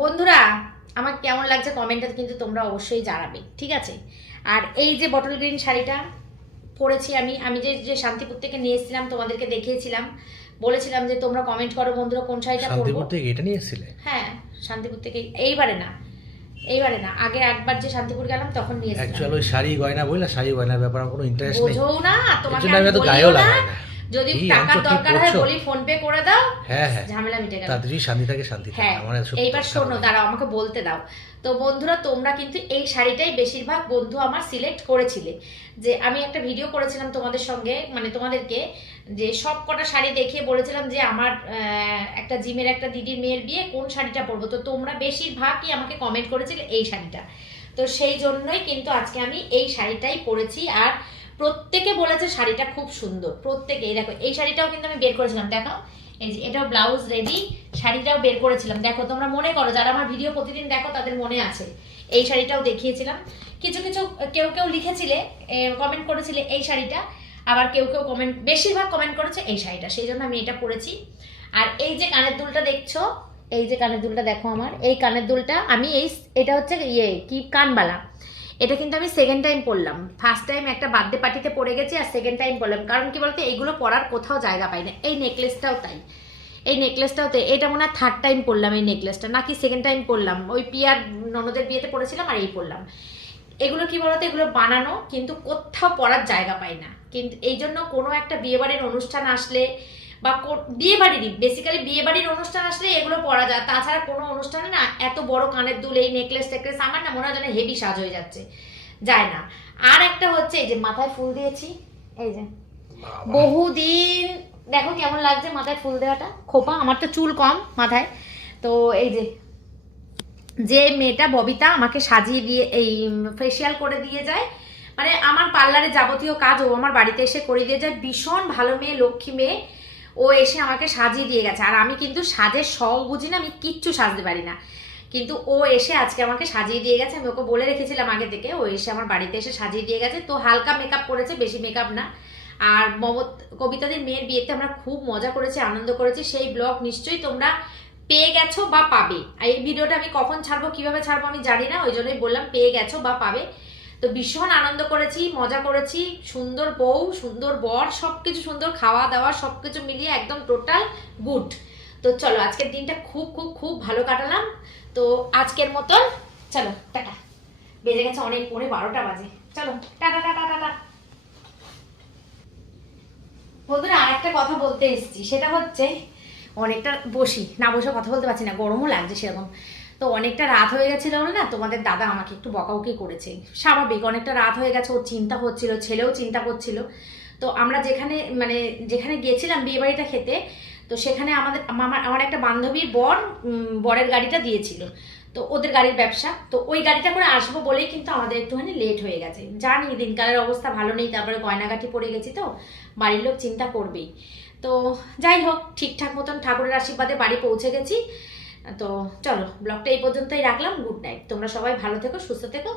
বন্ধুরা আমার কেমন লাগছে কমেন্টে কিন্তু তোমরা অবশ্যই জানাবে ঠিক আছে? আর এই যে বটল গ্রিন শাড়িটা পরেছি আমি আমি যে যে শান্তিপুর থেকে নিয়ে এসেছিলাম তোমাদেরকে দেখিয়েছিলাম বলেছিলাম যে তোমরা কমেন্ট করো বন্ধুরা কোন শাড়িটা পরবো। শান্তিপুর থেকে এটা নিয়ে এসেছিলে? হ্যাঁ শান্তিপুর থেকে এইবারে না এইবারে না আগে একবার যে শান্তিপুর গেলাম তখন নিয়ে অ্যাকচুয়াল ওই শাড়ি গয়না বললা শাড়ি গয়নার ব্যাপারে আমার কোনো ইন্টারেস্ট নেই। বোঝো না তোমাকে আমি বলিও গায়েও লাগাই না। যদি টাকার দরকার হয়? বলি ফোন পে করে দাও হ্যাঁ হ্যাঁ। ঝামেলা মিটে গেল। যদি শান্তি থাকে শান্তি থাকে। হ্যাঁ আমার এইবার শোনো। দাঁড়াও আমাকে বলতে দাও। তো বন্ধুরা তোমরা কিন্তু এই শাড়িটাই বেশিরভাগ বন্ধু আমার সিলেক্ট করেছিলে। যে আমি একটা ভিডিও করেছিলাম তোমাদের সঙ্গে মানে তোমাদেরকে যে সব কটা শাড়ি দেখিয়ে বলেছিলাম যে আমার একটা জিমের একটা দিদির মেয়ের বিয়ে কোন শাড়িটা পরবো? তো তোমরা বেশিরভাগই আমাকে কমেন্ট করেছিলে এই শাড়িটা। তো সেই জন্যই কিন্তু আজকে আমি এই শাড়িটাই পরেছি। আর প্রত্যেকে বলেছে শাড়িটা খুব সুন্দর। প্রত্যেকে দেখো, এই শাড়িটাও কিন্তু আমি বের করেছিলাম দেখো এই যে, এটাও ব্লাউজ রেডি, শাড়িটাও বের করেছিলাম। দেখো, তোমরা মনে করো, যারা আমার ভিডিও প্রতিদিন দেখো, তাদের মনে আছে। এই শাড়িটাও দেখিয়েছিলাম। কিছু কিছু, কেউ কেউ লিখেছিলে কমেন্ট করেছিলে এই শাড়িটা। আবার কেউ কেউ কমেন্ট বেশিরভাগ কমেন্ট করেছে এই শাড়িটা। সেই জন্য আমি এটা পরেছি। আর এই যে কানের দুলটা দেখছ, এই যে কানের দুলটা দেখো আমার, এই কানের দুলটা আমি এই, এটা হচ্ছে ইয়ে কি, কানবালা। এটা কিন্তু আমি সেকেন্ড টাইম পরলাম ফার্স্ট টাইম একটা বার্থডে পার্টিতে পড়ে গেছি আর সেকেন্ড টাইম পরলাম কারণ কি বলতো, এইগুলো পরার কোথাও জায়গা পাই না। এই নেকলেসটাও তাই। এই নেকলেসটাও তো এটা মনে হয় থার্ড টাইম পরলাম এই নেকলেসটা নাকি সেকেন্ড টাইম পরলাম ওই পিয়ার ননদের বিয়েতে পড়েছিলাম আর এই পরলাম এগুলো কি বলতো, এগুলো বানানো কিন্তু কোথাও পরার জায়গা পাই না। কিন্তু এই জন্য কোনো একটা বিয়েবাড়ির অনুষ্ঠান আসলে বা বিয়ে বাড়িরই বেসিক্যালি বিয়ে বাড়ির অনুষ্ঠান আসলে এগুলো পরা যায়। তাছাড়া কোনো অনুষ্ঠানে না এত বড় কানের দুল এই নেকলেস টেকলেস আমার না মনে হয় যেন হেভি সাজ হয়ে যাচ্ছে। যায় না। আর একটা হচ্ছে এই যে মাথায় ফুল দিয়েছি এই যে। বহুদিন দেখো কেমন লাগছে মাথায় ফুল দেওয়াটা? খোপা আমার তো চুল কম মাথায়। তো এই যে যে মেয়েটা ববিতা আমাকে সাজিয়ে দিয়ে এই ফেসিয়াল করে দিয়ে যায়। মানে আমার পার্লারে যাবতীয় কাজ ও আমার বাড়িতে এসে করে দিয়ে যায়। ভীষণ ভালো মেয়ে লক্ষ্মী মেয়ে। ও এসে আমাকে সাজিয়ে দিয়ে গেছে। আর আমি কিন্তু সাজের শখ বুঝি না, আমি কিচ্ছু সাজতে পারি না। কিন্তু ও এসে আজকে আমাকে সাজিয়ে দিয়ে গেছে, আমি ওকে বলে রেখেছিলাম আগে থেকে, ও এসে আমার বাড়িতে এসে সাজিয়ে দিয়ে গেছে। তো হালকা মেকআপ করেছে, বেশি মেকআপ না। আর মমত, কবিতাদের মেয়ের বিয়েতে আমরা খুব মজা করেছি, আনন্দ করেছি। সেই ব্লগ নিশ্চয়ই তোমরা পেয়ে গেছো বা পাবে। আর এই ভিডিওটা আমি কখন ছাড়বো, কীভাবে ছাড়বো আমি জানি না, ওই জন্যই বললাম, পেয়ে গেছো বা পাবে। তো ভীষণ আনন্দ করেছি, মজা করেছি। সুন্দর বউ, সুন্দর বর, সবকিছু সুন্দর, খাওয়া দাওয়া, সবকিছু মিলিয়ে একদম টোটাল গুড তো চলো, আজকের দিনটা খুব খুব খুব ভালো কাটালাম। তো আজকের মতন, চলো, টাটা। বেজে গেছে অনেক পরে বারোটা বাজে। চলো, টাটা টাটা টাটা বন্ধুরা আর একটা কথা বলতে এসেছি। সেটা হচ্ছে, অনেকটা বসি, না বসে কথা বলতে পারছি না, গরমও লাগছে সেরকম। তো অনেকটা রাত হয়ে গেছিল না, তোমাদের দাদা আমাকে একটু বকাবকি করেছে। স্বাভাবিক, অনেকটা রাত হয়ে গেছে, ওর চিন্তা হচ্ছিল, ছেলেও চিন্তা করছিল। তো আমরা যেখানে মানে যেখানে গিয়েছিলাম বিয়েবাড়িটা খেতে, তো সেখানে আমাদের আমার আমার একটা বান্ধবীর বর বরের গাড়িটা দিয়েছিল। তো ওদের গাড়ির ব্যবসা, তো ওই গাড়িটা করে আসব বলেই কিন্তু আমাদের একটুখানি লেট হয়ে গেছে। জানি দিনকালের অবস্থা ভালো নেই, তারপরে গয়নাগাঠি পড়ে গেছি তো, বাড়ির লোক চিন্তা করবেই। তো যাই হোক, ঠিকঠাক মতন ঠাকুরের আশীর্বাদে বাড়ি পৌঁছে গেছি। তো চলো ব্লগটা এই পর্যন্তই রাখলাম। গুড নাইট তোমরা সবাই ভালো থেকো সুস্থ থেকো।